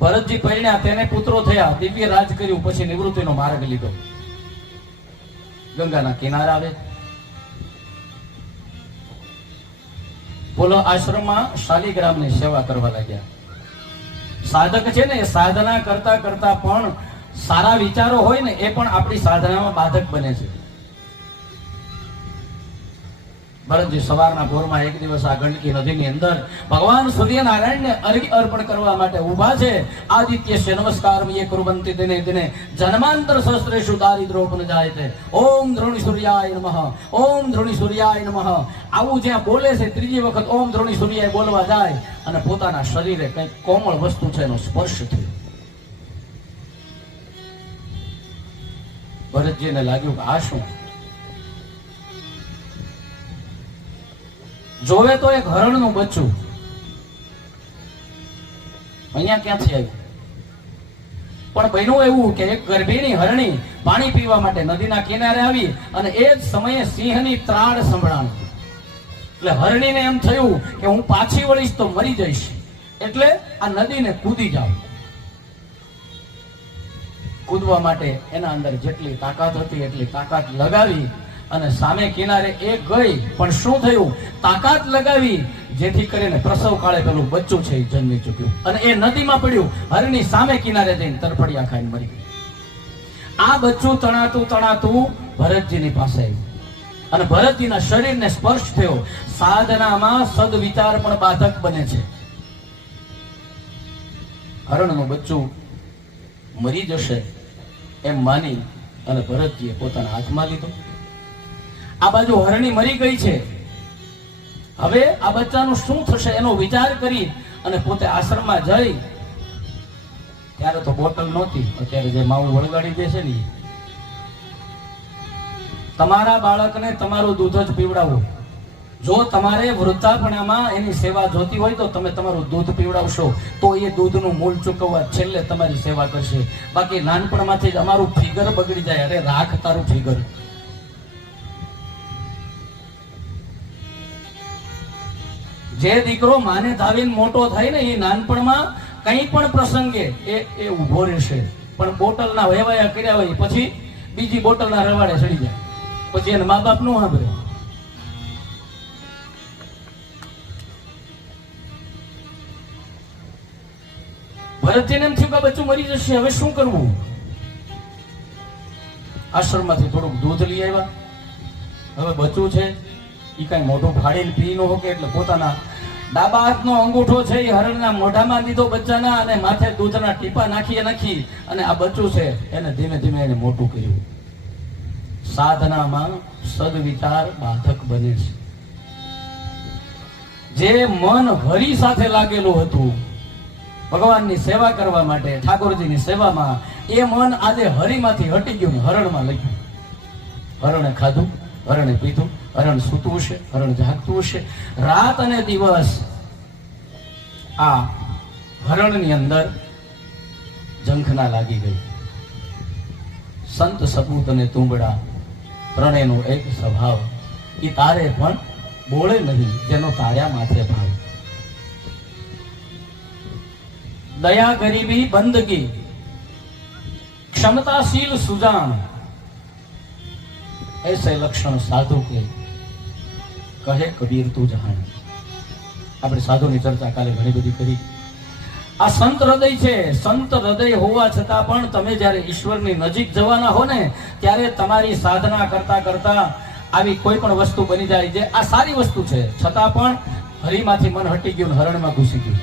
ભરતજી પરણ્યા તેને પુત્રો થયા, દિવ્ય રાજ કર્યું, પછી નિવૃત્તિનો માર્ગ લીધો. ગંગાના કિનારે આવે. બોલો, આશ્રમમાં શાલિગ્રામની સેવા કરવા લાગ્યા. સાધક છે ને, એ સાધના કરતા કરતા પણ સારા વિચારો હોય ને, એ પણ આપણી સાધનામાં બાધક બને છે. ભરતજી સવારના ભોરમાં એક દિવસ આ ગંડકી નદીની અંદર ભગવાન સૂર્યનારાયણને અર્ઘ્ય અર્પણ કરવા માટે ઊભા છે. આદિત્ય છે, નમસ્કાર યે કુરવંતી દિને દિને જન્માંતર સહસ્ત્રેષુ દારિદ્રોપન જાય છે ઓમ ધ્રોણી સૂર્યાય નમઃ, ઓમ ધ્રોણી સૂર્યાય નમઃ. આવું જ્યાં બોલે છે, ત્રીજી વખત ઓમ ધ્રોણી સૂર્યાય બોલવા જાય અને પોતાના શરીરે કંઈક કોમળ વસ્તુ છે એનો સ્પર્શ થયો. ભરતજીને લાગ્યું કે આ શું? જોવે તો એક હરણનું બચ્ચું. અહીંયા ક્યાંથી આવ્યું? પણ બન્યું એવું કે એક ગર્ભિણી હરણી પાણી પીવા માટે નદીના કિનારે આવી અને એ જ સમયે સિંહની ત્રાળ સંભળાણી એટલે હરણીને એમ થયું કે હું પાછી વળીશ તો મરી જઈશ. એટલે આ નદીને કૂદી જાઉં. કૂદવા માટે એના અંદર જેટલી તાકાત હતી એટલી તાકાત લગાવી અને સામે કિનારે એ ગઈ, પણ શું થયું? તાકાત લગાવી, જેથી કરીને પ્રસવ કાળે પેલું બચ્ચું છે જન્મી ચૂક્યું. અને એ નદીમાં પડ્યું. હરની સામે કિનારે જઈને તરફડિયા ખાઈને મરી આ બચ્ચું તણાતું તણાતું ભરતજીની પાસે આવ્યું અને ભરતજીના શરીરને સ્પર્શ થયો. સાધનામાં સદવિચાર પણ બાધક બને છે. હરણનું બચ્ચું મરી જશે એમ માની અને ભરતજીએ પોતાના હાથમાં લીધો. આ બાજુ હરણી મરી ગઈ છે. હવે આ બચ્ચાનું શું થશે એનો વિચાર કરી અને પોતે આશ્રમમાં જઈ. ત્યારે તો બોટલ નહોતી, અત્યારે જે માવું વળગાડી દે ને તમારા બાળકને તમારું દૂધ જ પીવડાવો. જો તમારે વૃદ્ધાપણામાં એની સેવા જોતી હોય તો તમે તમારું દૂધ પીવડાવશો. તો એ દૂધનું મૂળ ચૂકવવા છેલ્લે તમારી સેવા કરશે. બાકી નાનપણમાંથી જ અમારું ફિગર બગડી જાય. અરે રાખ તારું ફિગર. જે દીકરો માને ધાવીને મોટો થાય ને એ નાનપણમાં કંઈ પણ પ્રસંગે એ એ ઊભો રહેશે. પણ બોટલના વહેવાયા કર્યા હોય પછી બીજી બોટલના રવાડે ચડી જાય. પછી એને મા બાપનું સાંભળે. ભરતજીને એમ થયું કે બચ્ચું મરી જશે, હવે શું કરવું? આશ્રમમાંથી થોડુંક દૂધ લઈ આવ્યા. હવે બચ્ચું છે એ કઈ મોઢું ફાડીને પી ન હોકે એટલે પોતાના ડાબા હાથનો અંગૂઠો છે એ હરણના મોઢામાં દીધો બચ્ચાના અને માથે દૂધના ટીપા નાખીએ નાખી અને આ બચ્ચું છે એને ધીમે ધીમે એને મોટું કર્યું. સાધનામાં સદવિચાર બાધક બને છે. જે મન હરિ સાથે લાગેલું હતું, ભગવાનની સેવા કરવા માટે, ઠાકોરજીની સેવામાં, એ મન આજે હરિમાંથી હટી ગયું હરણમાં લઈ ગયું. હરણે ખાધું, હરણે પીધું હરણ સૂતું છે હરણ જાગતું છે રાત અને દિવસ આ હરણની અંદર ઝંખના લાગી ગઈ. સંત સપૂત અને તુંબડા ત્રણેયનો એક સ્વભાવ. એ તારે પણ બોળે નહીં, તેનો તાર્યા માથે ભાવ દયા ગરીબી બંદગી, ક્ષમતાશીલ સુજાણ. એસે લક્ષણ સાધુ કે કહે કબીર તું જહાન. આપણે સાધુની ચર્ચા કાલે ઘણી બધી કરી. આ સંત હૃદય છે. સંત હૃદય હોવા છતાં પણ તમે જ્યારે ઈશ્વરની નજીક જવાના હો ને, ત્યારે તમારી સાધના કરતા કરતા આવી કોઈ પણ વસ્તુ બની જાય જે આ સારી વસ્તુ છે. છતાં પણ હરીમાંથી મન હટી ગયું હરણમાં ઘૂસી ગયું.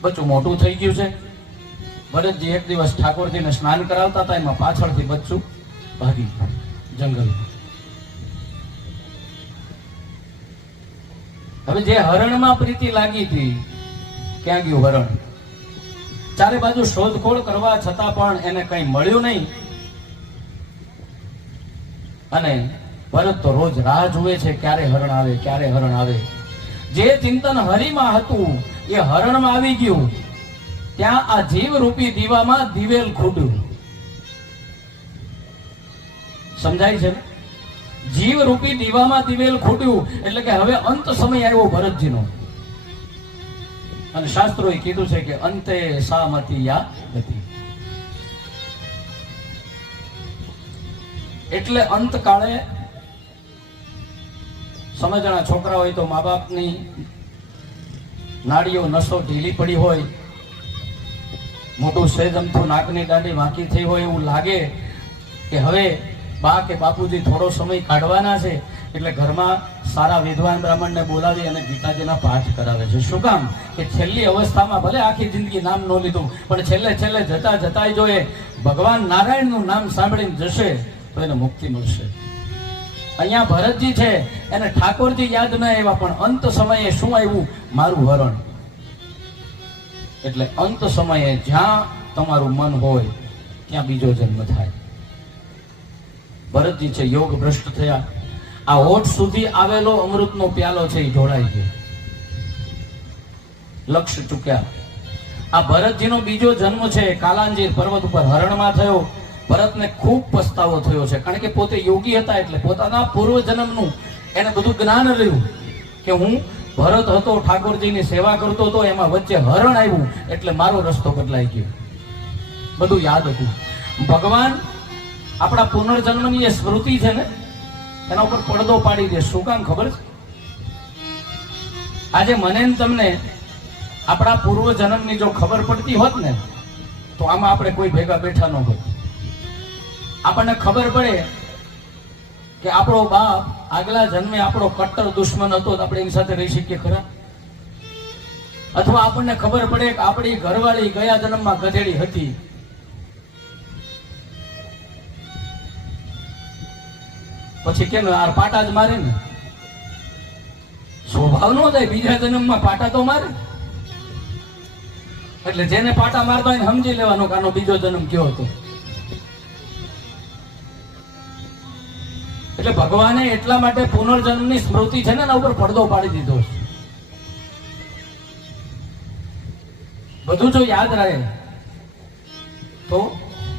બચ્ચું મોટું થઈ ગયું છે. ભરતજી એક દિવસ ઠાકોરજીને સ્નાન કરાવતા હતા, એમાં પાછળથી બચ્ચું ભાગી ગયું. હવે જે હરણમાં પ્રીતિ લાગી હતી, ક્યાં ગયું હરણ? ચારે બાજુ શોધખોળ કરવા છતાં પણ એને કઈ મળ્યું નહીં. અને ભરત તો રોજ રાહ જુએ છે ક્યારે હરણ આવે, ક્યારે હરણ આવે. જે ચિંતન હરિમાં હતું, એ હરણમાં આવી ગયું. ત્યાં આ જીવ રૂપી દીવામાં દિવેલ ખૂટ્યું સમજાય છે ને? જીવ રૂપી દીવામાં દિવેલ ખૂટ્યું. એટલે કે હવે અંત સમય આવ્યો ભરતજીનો. અને શાસ્ત્રોએ કીધું છે કે અંતે સામતી યા ગતિ. એટલે અંતકાળે સમજણા છોકરા હોય તો મા બાપની નાડીઓ નસો ઢીલી પડી હોય. મોટું સેજમથું નાકની દાંડી વાંકી થઈ હોય એવું લાગે કે હવે બા કે બાપુજી, થોડો સમય કાઢવાના છે, એટલે ઘરમાં સારા વિદ્વાન બ્રાહ્મણને બોલાવી અને ગીતાજીના પાઠ કરાવે છે. શું કામ? કે છેલ્લી અવસ્થામાં ભલે આખી જિંદગી નામ ન લીધું, પણ છેલ્લે છેલ્લે જતા જતા જો એ ભગવાન નારાયણનું નામ સાંભળીને જશે, તો એને મુક્તિ મળશે. અહીંયા ભરતજી છે, એને ઠાકોરજી યાદ ન આવ્યા, પણ અંત સમયે શું આવ્યું? મારું હરણ. એટલે અંત સમયે જ્યાં તમારું મન હોય, ત્યાં બીજો જન્મ થાય. ભરતજી છે, યોગ ભ્રષ્ટ થયા. આ હોઠ સુધી આવેલો અમૃતનો પ્યાલો છે એ ઢોળાઈ ગયો. લક્ષ ચૂક્યા. આ ભરતજીનો બીજો જન્મ છે, કાલાંજીર પર્વત ઉપર હરણમાં થયો. ભરતને ખૂબ પસ્તાવો થયો છે, કારણ કે પોતે યોગી હતા એટલે પોતાના પૂર્વ જન્મનું એને બધું જ્ઞાન રહ્યું કે હું ભરત હતો, ઠાકોરજીની સેવા કરતો હતો, એમાં વચ્ચે હરણ આવ્યું, એટલે મારો રસ્તો બદલાઈ ગયો. બધું યાદ હતું. ભગવાન આપણા પુનર્જન્મની જે સ્મૃતિ છે ને, એના ઉપર પડદો પાડી દે. શું કામ ખબર છે? આજે મને તમને આપણા પૂર્વ જન્મની જો ખબર પડતી હોત ને, તો આમાં આપણે કોઈ ભેગા બેઠા ન હોત. આપણને ખબર પડે કે આપણો બાપ આગલા જન્મે આપણો કટ્ટર દુશ્મન હતો તો આપણે એની સાથે રહી શકીએ ખરા? અથવા આપણને ખબર પડે કે આપણી ઘરવાળી ગયા જન્મમાં ગધેડી હતી. પછી કેમ આ પાટા જ મારે ને? સ્વભાવ નો થાય, બીજા જન્મમાં પાટા તો મારે. એટલે જેને પાટા મારતો હોય સમજી લેવાનો કે આનો બીજો જન્મ કયો હતો. એટલે ભગવાને એટલા માટે પુનર્જન્મની સ્મૃતિ છે ને, એના ઉપર પડદો પાડી દીધો છે. બધું જો યાદ રહે તો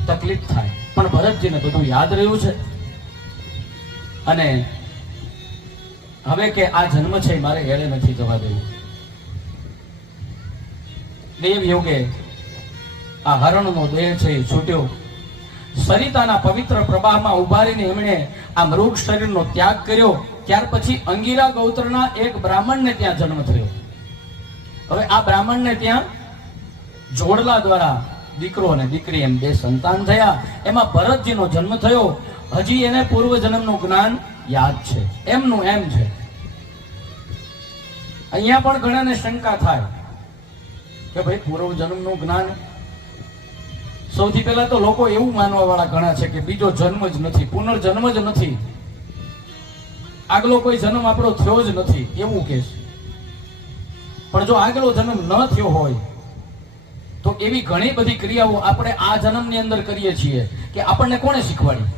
તકલીફ થાય. પણ ભરતજીને બધું યાદ રહ્યું છે. અને હવે કે આ જન્મ છે મારે એળે નથી જવા દેવું. દેવ યોગે આ હરણનો દેહ છે એ છૂટ્યો. સરિતાના પવિત્ર પ્રવાહમાં ઉભારીને એમણે આ મૃગ શરીરનો ત્યાગ કર્યો. ત્યાર પછી અંગીરા ગૌત્રના એક બ્રાહ્મણને ત્યાં જન્મ થયો. હવે આ બ્રાહ્મણને ત્યાં જોડલા દ્વારા દીકરો અને દીકરી એમ બે સંતાન થયા. એમાં ભરતજીનો જન્મ થયો. હજી એને પૂર્વ જન્મનું જ્ઞાન યાદ છે. એમનું એમ છે. અહીંયા પણ ઘણાને શંકા થાય કે ભાઈ પૂર્વ જન્મનું જ્ઞાન? સૌથી પહેલા તો લોકો એવું માનવા વાળા ઘણા છે કે બીજો જન્મ જ નથી, પુનર્જન્મ જ નથી. આગલો કોઈ જન્મ આપણો થયો જ નથી, એવું કે છે. પણ જો આગલો જન્મ ન થયો હોય, તો એવી ઘણી બધી ક્રિયાઓ આપણે આ જન્મની અંદર કરીએ છીએ કે આપણને કોણે શીખવાડી?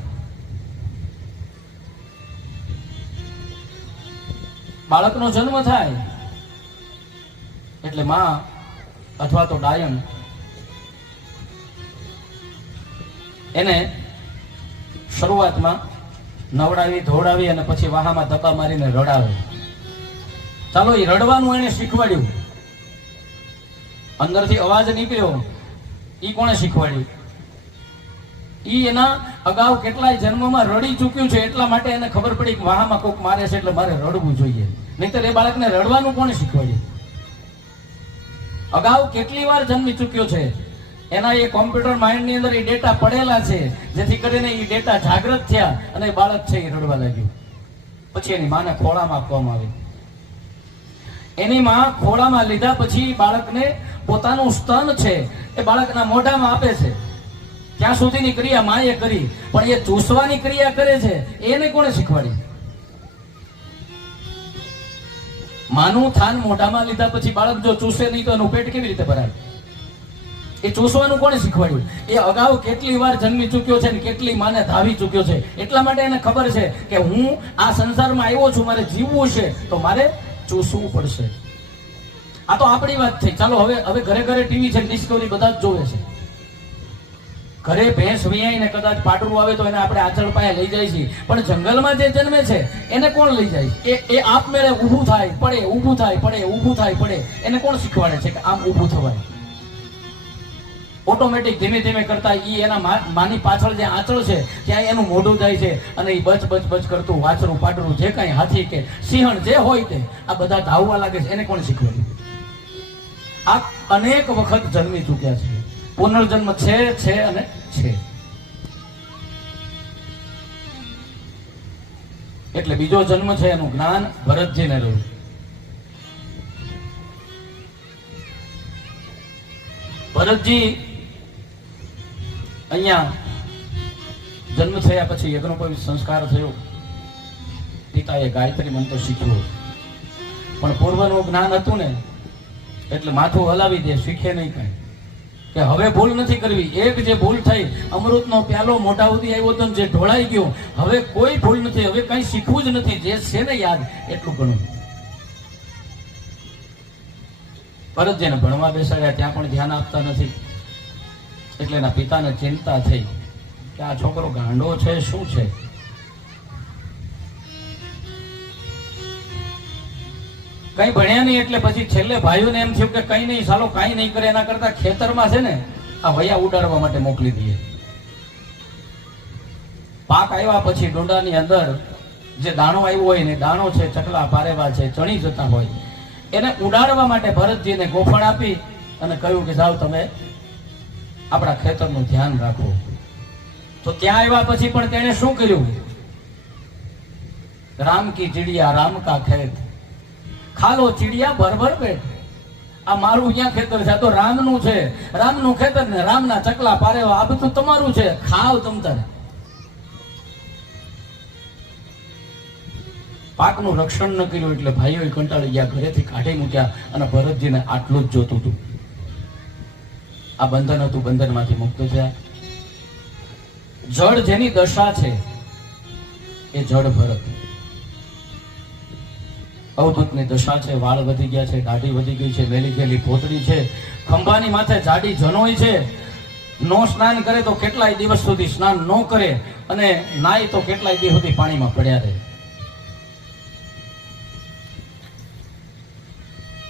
બાળકનો જન્મ થાય એટલે માં અથવા તો ડાયન એને શરૂઆતમાં નવડાવી ધોડાવી અને પછી વાહામાં ધક્કા મારીને રડાવે. ચાલો એ રડવાનું એને શીખવાડ્યું. અંદરથી અવાજ નીકળ્યો. એ કોણે શીખવાડ્યું? ઈ એના અગાઉ કેટલાય જન્મમાં રડી ચૂક્યું છે એટલા માટે એને ખબર પડી કે વાહામાં કોક મારે છે એટલે મારે રડવું જોઈએ. નહીતર એ બાળકને રડવાનું કોણે શીખવાડ્યું અગાઉ કેટલી વાર જન્મી ચૂક્યો છે? એના એ કોમ્પ્યુટર માઇન્ડની અંદર એ ડેટા પડેલા છે, જેથી કરીને એ ડેટા જાગૃત થયા અને બાળક છે એ રડવા લાગ્યું. પછી એની માને ખોળામાં આપવામાં આવી. એની માં ખોળામાં લીધા પછી બાળકને પોતાનું સ્તન છે, એ બાળકના મોઢામાં આપે છે. ત્યાં સુધીની ક્રિયા માએ કરી, પણ એ ચૂસવાની ક્રિયા કરે છે, એને કોણે શીખવાડી? માનું થાન મોઢામાં લીધા પછી બાળક જો ચૂસે નહીં તો એનું પેટ કેવી રીતે ભરાય? એ ચૂસવાનું કોણે શીખવાડ્યું? એ અગાઉ કેટલી વાર જન્મી ચૂક્યો છે ને કેટલી માને ધાવી ચૂક્યો છે? એટલા માટે એને ખબર છે કે હું આ સંસારમાં આવ્યો છું, મારે જીવવું છે, તો મારે ચૂસવું પડશે. આ તો આપણી વાત થઈ. ચાલો હવે હવે ઘરે ઘરે ટીવી છે ડિસ્કવરી બધા જ જોવે છે. ઘરે ભેંસ વિયાઈને કદાચ પાટરું આવે તો એને આપણે આચળ પાસે લઈ જાય છે પણ જંગલમાં જે જન્મે છે, એને કોણ લઈ જાય? એ એ આપમેળે ઊભું થાય, પડે, ઊભું થાય, પડે, ઊભું થાય, પડે. એને કોણ શીખવાડે છે કે આમ ઊભું થવાય? ઓટોમેટિક ધીમે ધીમે કરતા એ એના માની પાછળ જે આંચળ છે, ત્યાં એનું મોઢું જાય છે અને એ બચ બચ બચ કરતું વાછરું, પાટરું, જે કાંઈ હાથી કે સિંહણ જે હોય તે, આ બધા ધાવવા લાગે છે. એને કોણ શીખવાડ્યું આ અનેક વખત જન્મી ચૂક્યા છે. પુનર્જન્મ છે છે અને છે. એટલે બીજો જન્મ છે એનું જ્ઞાન ભરતજીને રહ્યું. ભરતજી અહીંયા જન્મ થયા પછી યજ્ઞોપવિત સંસ્કાર થયો. પિતાએ ગાયત્રી મંત્ર શીખ્યો. પણ પૂર્વનું જ્ઞાન હતું ને, એટલે માથું હલાવી દે, શીખે નહીં કઈ. કે હવે ભૂલ નથી કરવી. એક જે ભૂલ થઈ, અમૃતનો પ્યાલો મોઢા સુધી આવ્યો તો જે ઢોળાઈ ગયો, હવે કોઈ ભૂલ નથી, હવે કંઈ શીખવું જ નથી. જે છે ને યાદ, એટલું ઘણું પરત જેને ભણવા બેસાડ્યા, ત્યાં પણ ધ્યાન આપતા નથી. એટલે એના પિતાને ચિંતા થઈ કે આ છોકરો ગાંડો છે, શું છે? કઈ ભણ્યા નહીં એટલે પછી છેલ્લે ભાઈઓને એમ થયું કે કઈ નહીં, સાલો કઈ નહીં કરે, એના કરતા ખેતરમાં છે ને આ વયા ઉડાડવા માટે મોકલી દઈએ. પાક આવ્યા પછી ડોડાની અંદર જે દાણો આવ્યો હોય ને, દાણો છે, ચકલા, પારેવા છે, ચણી જતા હોય, એને ઉડાડવા માટે ભરતજીને ગોફણ આપી અને કહ્યું કે જાઓ તમે આપણા ખેતરનું ધ્યાન રાખો. તો ત્યાં આવ્યા પછી પણ તેણે શું કર્યું? રામ કી ચીડિયા, રામ કા ખેત. ખાલો ચીડિયા ભરભર પેટ આ મારું અહીંયા ખેતર છે, આ તો રામનું છે. રામનું ખેતર ને રામના ચકલા પારે આ બધું તમારું છે. ખાવ તમ પાકનું રક્ષણ ન કર્યું એટલે ભાઈઓ કંટાળી ગયા, ઘરેથી કાઢી મૂક્યા અને ભરતજીને આટલું જ જોતું હતું. આ બંધન હતું, બંધનમાંથી મુક્ત થયા. જળ જેની દશા છે, એ જળ ભરત. અવધૂતની દશા છે, વાળ વધી ગયા છે, દાઢી વધી ગઈ છે વેલી ગયેલી પોતડી છે, ખંભાની માથે જાડી જનોય છે. નો સ્નાન કરે તો કેટલાય દિવસ સુધી સ્નાન ન કરે અને નાય તો કેટલાય દિવસ સુધી પાણીમાં પડ્યા રહે.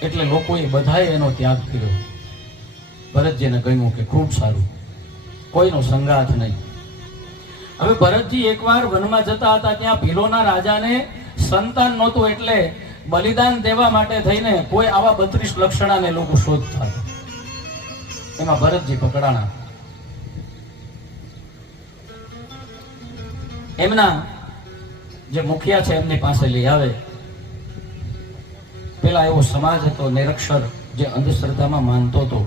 એટલે લોકોએ બધાએ એનો ત્યાગ કર્યો. ભરતજીને કહ્યું કે ખૂબ સારું. કોઈનો સંગાથ નહીં. હવે ભરતજી એકવાર વનમાં જતા હતા ત્યાં ભીલોના રાજાને સંતાન નહોતું એટલે બલિદાન દેવા માટે થઈને કોઈ આવા બત્રીસ લક્ષણાને લોકો શોધતા એમાં ભરતજી પકડાણા. એમના જે મુખિયા છે એમની પાસે લઈ આવે. પેલા એવો સમાજ હતો, નિરક્ષર, જે અંધશ્રદ્ધામાં માનતો હતો.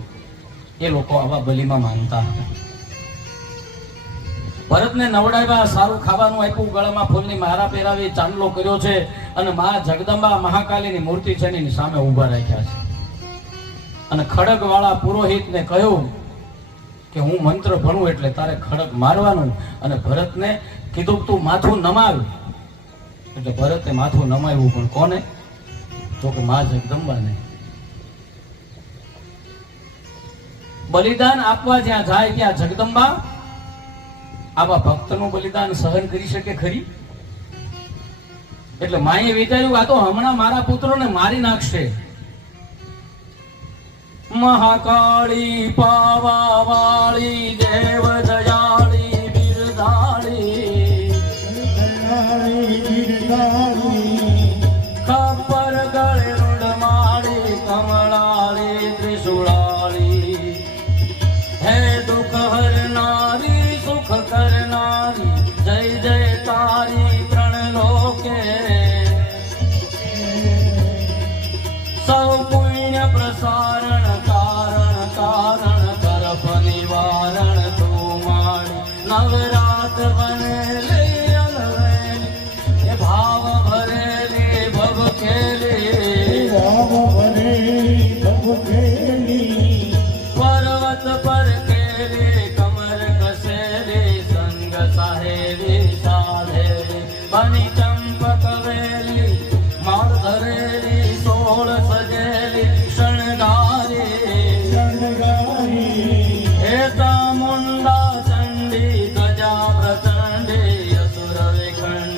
એ લોકો આવા બલિમાં માનતા હતા. ભરતને નવડાવ્યા, સારું ખાવાનું આપ્યું, ગળામાં ફૂલની મારા પહેરાવી ચાંદલો કર્યો છે અને મા જગદંબા મહાકાલીની મૂર્તિ છે એની સામે ઊભા રાખ્યા છે. અને ખડગ વાળા પુરોહિતને કહ્યું કે હું મંત્ર ભણું એટલે તારે ખડગ મારવાનું અને ભરતને કીધું તું માથું નમાવ. એટલે ભરતે માથું નમાવ્યું, પણ કોને? તો કે મા જગદંબાને. બલિદાન આપવા જ્યાં જાય ત્યાં જગદંબા આવા ભક્તનું બલિદાન સહન કરી શકે ખરી? એટલે માએ વિચાર્યું આ તો હમણાં મારા પુત્રોને મારી નાખશે. મહાકાળી પાવા વાળી દેવ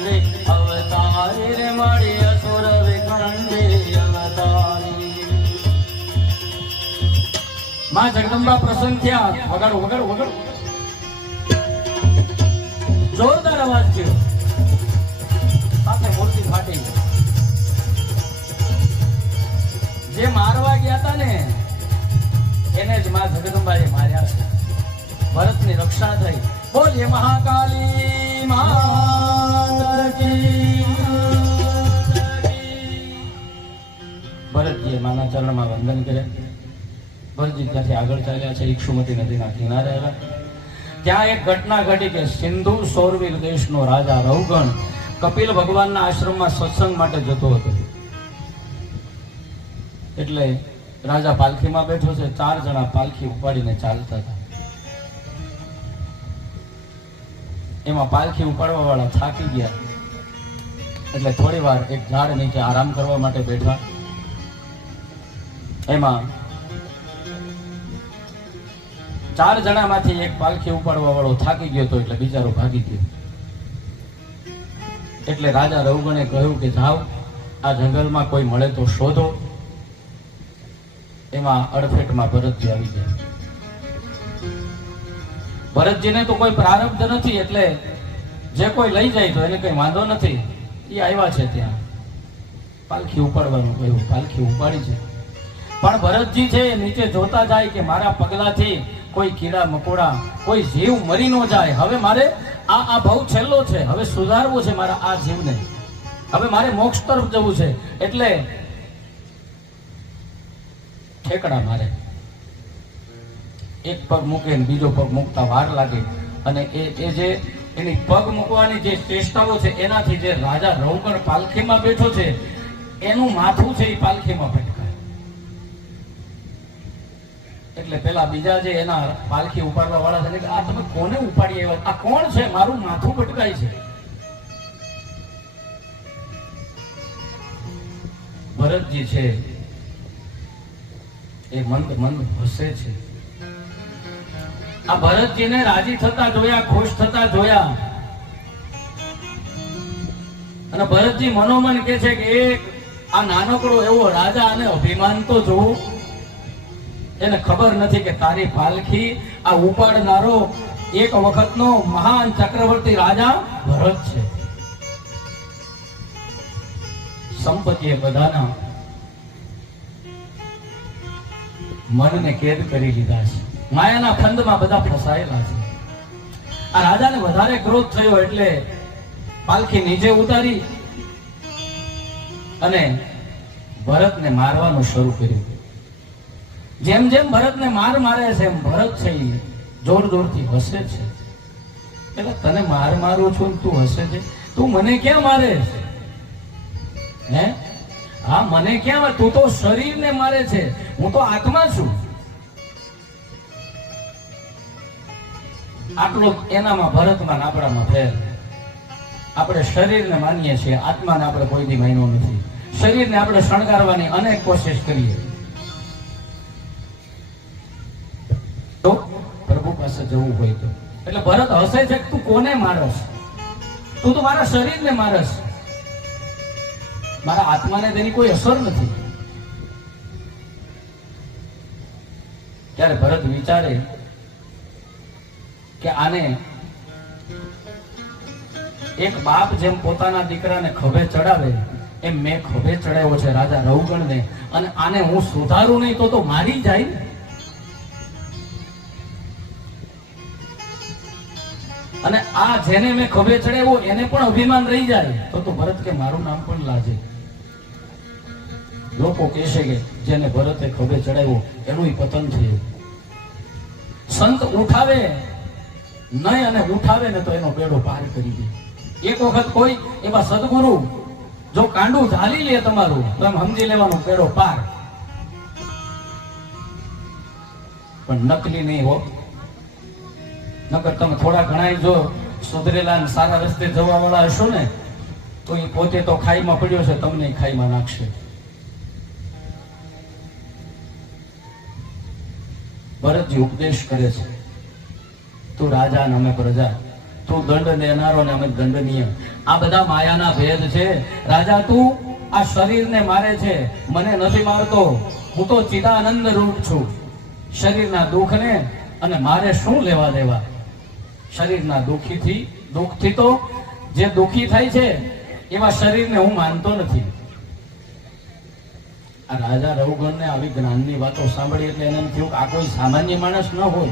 ખંડે માં જગદંબા પ્રસન્ન થયા. વગાડો વગાડો વગાડો. જોરદાર અવાજ છે. સાથે મૂર્તિ ફાટી જે મારવા ગયા હતા ને, એને જ માં જગદંબાએ માર્યા છે. ભરતની રક્ષા થઈ. બોલીએ મહાકાલી, મહા ભરતજીએ માના ચરણમાં વંદન કર્યા. ભરતજી ત્યાંથી આગળ ચાલ્યા છે ઇક્ષુમતી નદીના કિનારે આવ્યા. ત્યાં એક ઘટના ઘટી કે સિંધુ સૌરવીર દેશનો રાજા રવગણ કપિલ ભગવાનના આશ્રમમાં સત્સંગ માટે જતો હતો. એટલે રાજા પાલખીમાં બેઠો છે, ચાર જણા પાલખી ઉપાડીને ચાલતા હતા. એમાં પાલખી ઉપાડવા વાળા થાકી ગયા. એટલે થોડી વાર એક ઝાડ નીચે આરામ કરવા માટે બેઠા. એમાં ચાર જણામાંથી એક પાલખી ઉપાડવા વાળો થાકી ગયો હતો એટલે બિચારો ભાગી ગયો. એટલે રાજા રવગણે કહ્યું કે જાઓ, આ જંગલમાં કોઈ મળે તો શોધો. એમાં અડફેટમાં ભરતજી આવી ગયા. ભરતજીને તો કોઈ પ્રારબ્ધ નથી એટલે જે કોઈ લઈ જાય તો એને કઈ વાંધો નથી. એ આવ્યા છે ત્યાં. પાલખી ઉપાડવાનું કહ્યું. પાલખી ઉપાડી છે. પણ ભરતજી છે, નીચે જોતા જાય કે મારા પગલાથી કોઈ કીડા મકોડા, કોઈ જીવ મરી ન જાય. હવે મારે આ આ ભાવ છેલ્લો છે. હવે સુધારવો છે મારા આ જીવને. હવે મારે મોક્ષ તરફ જવું છે. એટલે ઠેકડા મારે. એક પગ મૂકે ને બીજો પગ મૂકતા વાર લાગે. અને એ એ જે એની પગ મૂકવાની જે ચેષ્ટાઓ છે, એનાથી જે રાજા રવગણ પાલખીમાં બેઠો છે, એનું માથું છે એ પાલખીમાં ભટકાય. એટલે પેલા બીજા જે એના પાલખી ઉપાડવા વાળા છે આ તમે કોને ઉપાડી આવ્યા? આ કોણ છે? મારું માથું ભટકાય છે. ભરતજી છે એ મંદ મંદ હસે છે આ ભરતજીને રાજી થતા જોયા, ખુશ થતા જોયા. અને ભરતજી મનોમન કે છે કે એક, આ નાનકડો એવો રાજા અને અભિમાન તો જોવું એને ખબર નથી કે તારી પાલખી આ ઉપાડનારો એક વખતનો મહાન ચક્રવર્તી રાજા ભરત છે. સંપત્તિ એ બધાના મનને કેદ કરી લીધા છે. માયાના ફંદમાં બધા ફસાયેલા છે. આ રાજાને વધારે ક્રોધ થયો એટલે પાલખી નીચે ઉતારી અને ભરતને મારવાનું શરૂ કર્યું. જેમ જેમ ભરતને માર મારે છે એમ ભરત છે એ જોર જોરથી હસે છે. એટલે તને માર મારું છું તું હસે છે? તું મને ક્યાં મારે છે? હે? હા, મને ક્યાં તું તો શરીરને મારે છે. હું તો આત્મા છું. આટલો એનામાં ભરતમાં આપણામાં ફેર આપણે શરીરને માનીએ છીએ, આત્માને આપણે કોઈ દી માન્યો નથી. શરીરને આપણે શણગારવાની અનેક કોશિશ કરીએ. પ્રભુ પાસે જવું હોય તો. એટલે ભરત હસે છે, તું કોને મારસ? તું તો મારા શરીરને મારસ. મારા આત્માને તેની કોઈ અસર નથી. ત્યારે ભરત વિચારે કે આને એક બાપ જેમ પોતાના દીકરાને ખભે ચડાવે, એમ મેં ખભે ચડાવ્યો છે રાજા રવગણને. અને આને હું સુધારું નહીં તો તો મારી જાય અને આ જેને મેં ખભે ચડાવ્યો, એને પણ અભિમાન રહી જાય. તો તો ભરત કે મારું નામ પણ લાજે. લોકો કહેશે કે જેને ભરતે ખભે ચડાવ્યો, એનું પતન થયું સંત ઉઠાવે નહીં અને ઉઠાવે ને તો એનો બેડો પાર કરી દે. એક વખત કોઈ એવા સદગુરુ જો કાંડું ઝાલી લે તમારું, તો એમ સમજી લેવાનું બેડો પાર. પણ નકલી નહીં હો. નકર તમે થોડા ઘણા જો સુધરેલા ને સારા રસ્તે જવા વાળા હશો ને, તો એ પોતે તો ખાઈમાં પડ્યો છે, તમને ખાઈમાં નાખશે. ભરતજી ઉપદેશ કરે છે. તું રાજા અમે પ્રજા. તું દંડ દેનારો ને અમે દંડનીય. આ બધા માયાના ભેદ છે. રાજા, તું આ શરીરને મારે છે. મને નથી મારતો. હું તો ચિદાનંદ રૂપ છું. શરીરના દુઃખને અને મારે શું લેવા દેવા? શરીરના દુઃખીથી દુઃખથી તો જે દુઃખી થાય છે, એવા શરીરને હું માનતો નથી. આ રાજા રઘુગણને આવી જ્ઞાનની વાતો સાંભળી એટલે એને થયું કે આ કોઈ સામાન્ય માણસ ન હોય.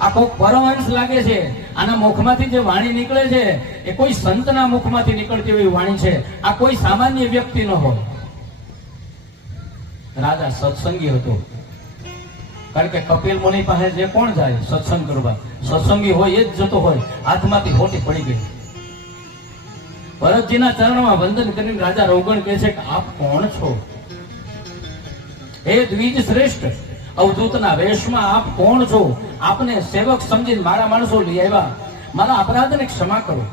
આ કોઈ પરમહંસ લાગે છે. આના મુખમાંથી જે વાણી નીકળે છે, એ કોઈ સંતના મુખમાંથી નીકળતી એવી વાણી છે. આ કોઈ સામાન્ય વ્યક્તિ ન હોય. રાજા સત્સંગી હતો. કારણ કે કપિલ મુનિ પાસે જે કોણ જાય, સત્સંગ કરવા. સત્સંગી હોય એ જ જતો હોય. હાથમાંથી હોટી પડી ગઈ. ભરતજીના ચરણમાં વંદન કરીને રાજા રોગણ કહે છે કે, આપ કોણ છો? હે દ્વિજ શ્રેષ્ઠ. અવધૂતના વેશમાં આપ કોણ છો? આપને સેવક સમજીને મારા માણસો લઈ આવ્યા. મારા અપરાધને ક્ષમા કરો.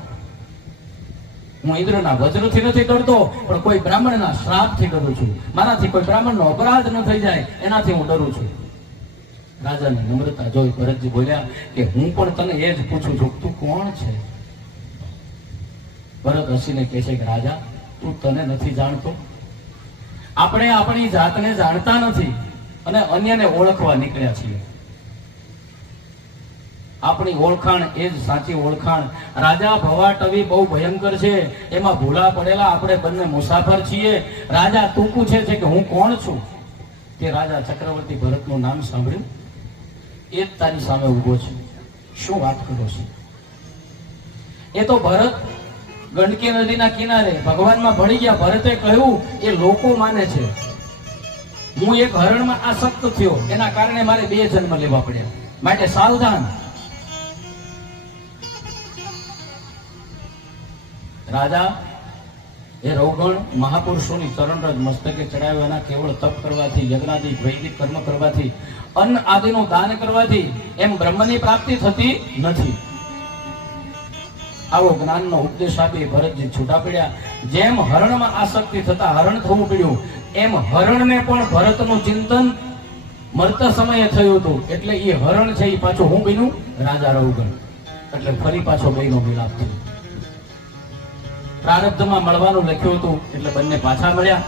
હું ઇન્દ્રના વજ્રથી નથી ડરતો, પણ કોઈ બ્રાહ્મણના શ્રાપથી ડરું છું. મારાથી કોઈ બ્રાહ્મણનો અપરાધ ન થઈ જાય, એનાથી હું ડરું છું. રાજાની નમ્રતા જોઈ ભરતજી બોલ્યા કે હું પણ તને એ જ પૂછું છું, તું કોણ છે? ભરત હસીને કહે છે કે રાજા, તું તને નથી જાણતો. આપણે આપણી જાતને જાણતા નથી. અને અન્યને ઓળખવા નીકળ્યા છીએ. આપણી ઓળખાણ એ જ સાચી ઓળખાણ. રાજા ભવાટવી બહુ ભયંકર છે. એમાં ભૂલા પડેલા આપણે બંને મુસાફર છીએ. રાજા તું પૂછે છે કે હું કોણ છું? તે રાજા ચક્રવર્તી ભરતનું નામ સાંભળ્યું? એ જ તારી સામે ઊભો છે. શું વાત કરો છો? એ તો ભરત ગંડકી નદીના કિનારે ભગવાનમાં ભળી ગયા. ભરતે કહ્યું, એ લોકો માને છે. હું એક હરણમાં આસક્ત થયો. એના કારણે મારે બે જન્મ લેવા પડ્યા. માટે સાવધાન. રાજા, એ રૌગણ મહાપુરુષોની ચરણ રજ મસ્તકે ચડાવ્યાના કેવળ તપ કરવાથી, યજ્ઞાદિ, વૈદિક કર્મ કરવાથી, અન્ન આદિનું દાન કરવાથી એમ બ્રહ્મની પ્રાપ્તિ થતી નથી. આવો જ્ઞાનનો ઉપદેશ આપી ભરતજી છૂટા પડ્યા. જેમ હરણમાં આસક્તિ થતા હરણ થવું પડ્યું એમ હરણને પણ ભરતનું ચિંતન મરતા સમયે થયું હતું. એટલે એ હરણ છે એ પાછું હું બન્યું? રાજા રૌગણ એટલે ફરી પાછો બેનો મિલાપ થયો. પ્રારબ્ધમાં મળવાનું લખ્યું હતું એટલે બંને પાછા મળ્યા.